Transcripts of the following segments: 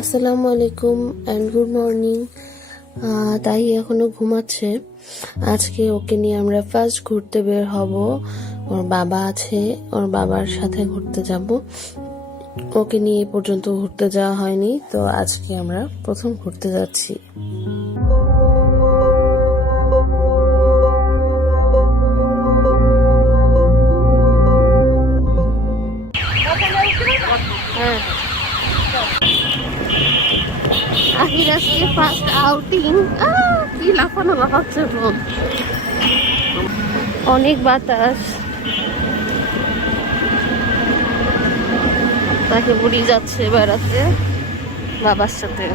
আসসালামু আলাইকুম and good morning. তাই এখনো ঘুমাচ্ছে। আজকে ওকে নিয়ে আমরা ফার্স্ট ঘুরতে বের হব। ওর বাবা আছে, ওর বাবার সাথে ঘুরতে যাব। ওকে নিয়ে এ পর্যন্ত ঘুরতে যাওয়া হয়নি, তো আজকে আমরা প্রথম ঘুরতে যাচ্ছি। হ্যাঁ, আহির আজকে ফার্স্ট আউটিং। কি লাফানো লাফাচ্ছে বোন, অনেক বাতাস। তাকে বুড়ি যাচ্ছে বেড়াতে বাবার সাথে।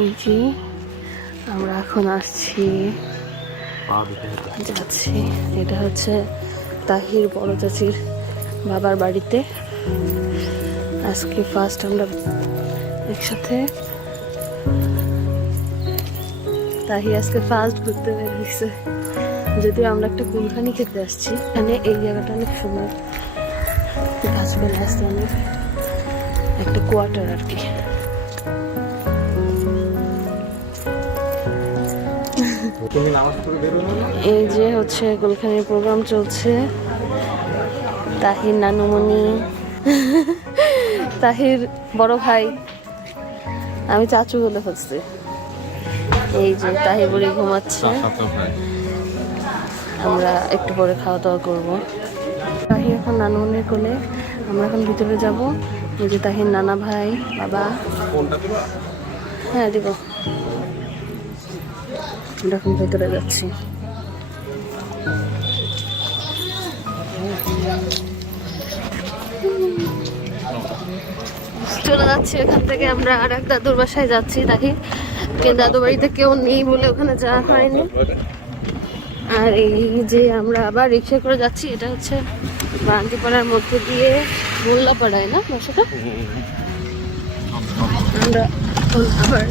এই যে আমরা এখন যাচ্ছি। এটা হচ্ছে তাহির বড় চাচির বাবার বাড়িতে। আজকে ফার্স্ট আমরা একসাথে। তাহি আজকে ফার্স্ট ঘুরতে বেরিয়েছে। যদিও আমরা একটা কুলখানি খেতে আসছি, এখানে এই জায়গাটা অনেক সুন্দর, গাছপালা আছে অনেক, একটা কোয়ার্টার আর কি। এই যে হচ্ছে কুলখানির প্রোগ্রাম চলছে। তাহির নানুমণি, তাহির বড় ভাই, আমি চাচু বলে ফেলছি। এই যে তাহির বুড়ি ঘুমাচ্ছে। আমরা একটু পরে খাওয়া দাওয়া করবো। তাহির এখন নানুমণির কোলে, আমরা এখন ভিতরে যাব। এই যে তাহির নানা ভাই, বাবা। হ্যাঁ দিব। আমরা এখন ভেতরে যাচ্ছি। চলে যাচ্ছি এখান থেকে। আমরা আর এক দাদুর বাসায় যাচ্ছি। তাহির দাদু বাড়িতে কেউ নেই বলে ওখানে যাওয়া হয়নি। আর এই যে আমরা আবার রিক্সা করে যাচ্ছি। এটা হচ্ছে বান্তিপাড়ার মধ্যে দিয়ে মোল্লাপাড়ায়, না বাসাটা? আমরা আবার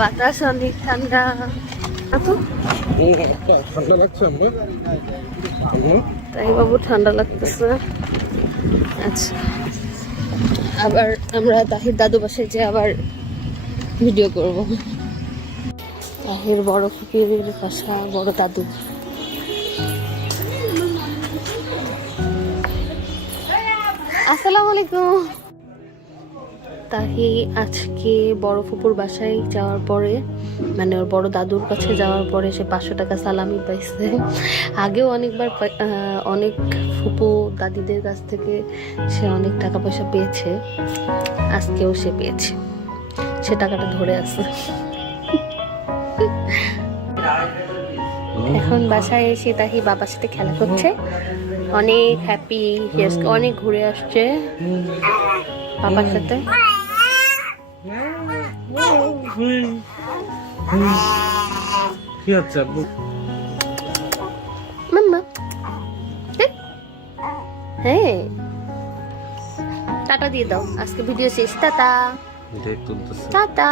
বাতাস অনেক ঠান্ডা। ঠান্ডা লাগছে তাই বাবু ঠান্ডা লাগতেছে। আচ্ছা, আবার আমরা তাহির দাদু বাসায় যে আবার ভিডিও করব। তাহির বড় ফকির বাসা, বড় দাদু। আসসালামু আলাইকুম। তাহি আজকে বড় ফুপুর বাসায় যাওয়ার পরে, মানে ওর বড় দাদুর কাছে যাওয়ার পরে সে 500 টাকা সালামি পাইছে। আগেও অনেকবার অনেক ফুপু দাদিদের কাছ থেকে সে অনেক টাকা পয়সা পেয়েছে। আজকেও সে পেয়েছে, সে টাকাটা ধরে আছে। এখন বাসায় এসে তাহি বাবার সাথে খেলা করছে, অনেক হ্যাপি। অনেক ঘুরে আসছে বাবার সাথে। কি হচ্ছে আব্বু? মাম্মা, হ্যাঁ টাটা দিয়ে দাও। আজকে ভিডিও শেষ। টাটা দেখ তুলতেছে। টাটা।